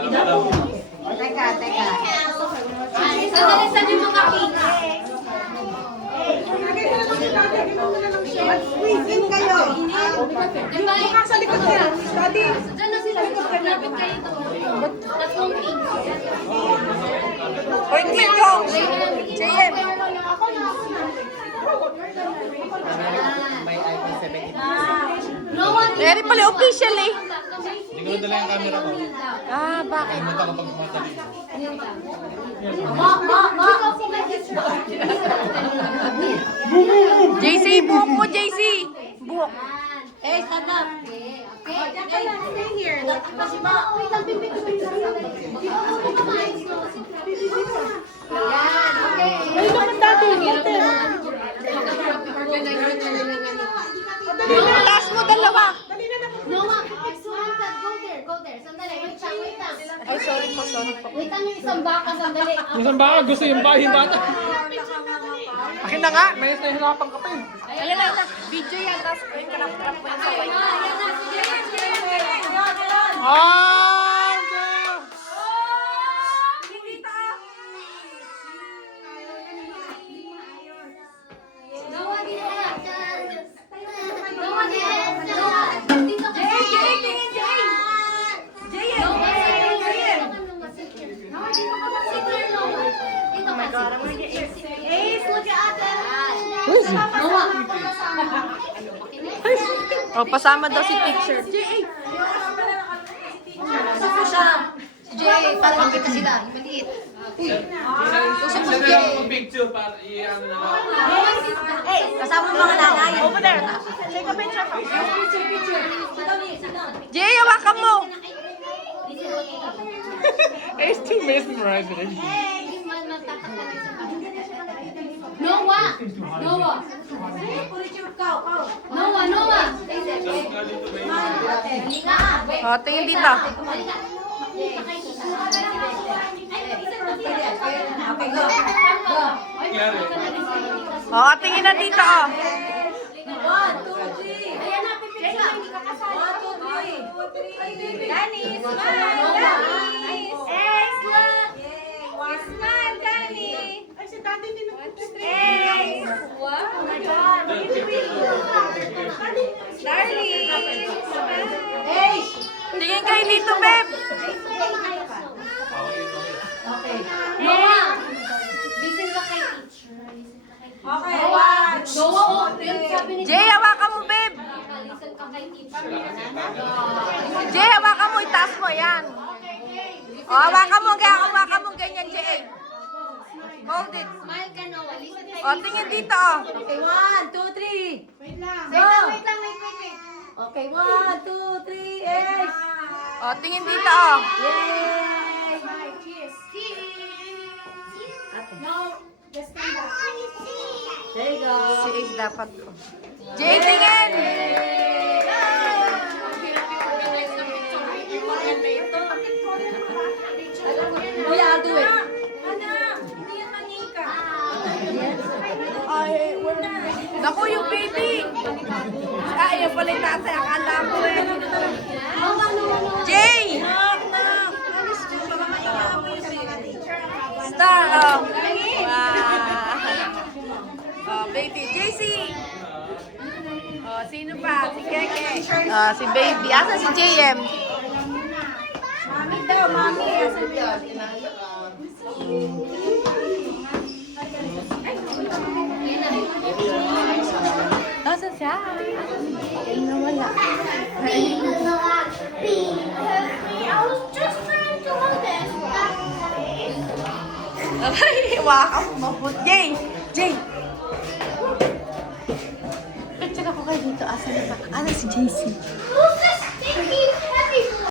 Teka, teka. Saan yung mga pika? Squeeze kayo. Diba? Sa likod niya. Daddy. Diyan na sila. Lapit kayo ito. Tatlong pink. Hoy, Kiko. JM. May iPhone 17. No one. Meron pala official eh. Hindi ko nadala yung camera ko. Ah, bakit? Kaya muta kapag matali. JC, buhok mo, JC. Buhok. Eh, stand up. Okay. Stay here. Kasi ba? Wait lang, pimpin ko. Yan, okay. Ay, naman dati. Taas mo dalawa. Noah, go there. Sandali, wait lang. Ay, sorry po. Wait lang yung isang baka, sandali. Isang baka, gusto yung bahin bata. Akin na nga, may nahihirapan ka pa eh. Ayan na. Video yan. Tapos ay kanap-kanap po yung sabay. Ayan na, sige. Ah! Noah, dito ka. Noah, dito ka. Oh, pasama daw si teacher. Saan siya? Jay, para makita sila. Maliit. Tusok mo, Jay. Picture para i-ano na. Eh, kasama mo mga nanay. Over there. Take a picture ka. Jay, hawakan mo. It's too mesmerizing. Noah! Noah! Noah! Oh, tingin dito. Oh, tingin na dito. Oh. 1, 2, 3. Ayan na, pipicture ka. Hindi ka kasali. 1, 2, 3. Dani, smile. Dani. Smile, Dani. Ay, si Dani din wow. Oh my God. Darling. Hey. Tingin kayo dito, Beb. Okay. Noah. Listen ka kay teacher. Okay. Noah, sabi ni Jay, hawakan mo, Beb. listen ka kay teacher. Jay, hawakan mo. Itaas mo. Yan. Oh, hawakan mo ganyan, Jay. Hold it. Smile ka, Noah. Listen kay Oh, tingin dito. Oh. Okay, 1, 2, 3. Wait lang. Wait lang. Okay, 1, 2, 3, Ace. Oh, tingin dito. Oh. Yay! Kiss. No, just stand up. There you go. Si Ace dapat. Jay, tingin. Kuya, I'll do it. Naku, yung baby. Ay, yung pala yung tatay. Akala ko eh. Jay! Star. Oh. Wow. Oh, baby. JC. Oh, sino pa? Si Keke. Oh, si baby. Asa si JM? Mami daw, mami. Asan yun? Asa siya? Nawala. Ay, waka mo. Jay! Jay!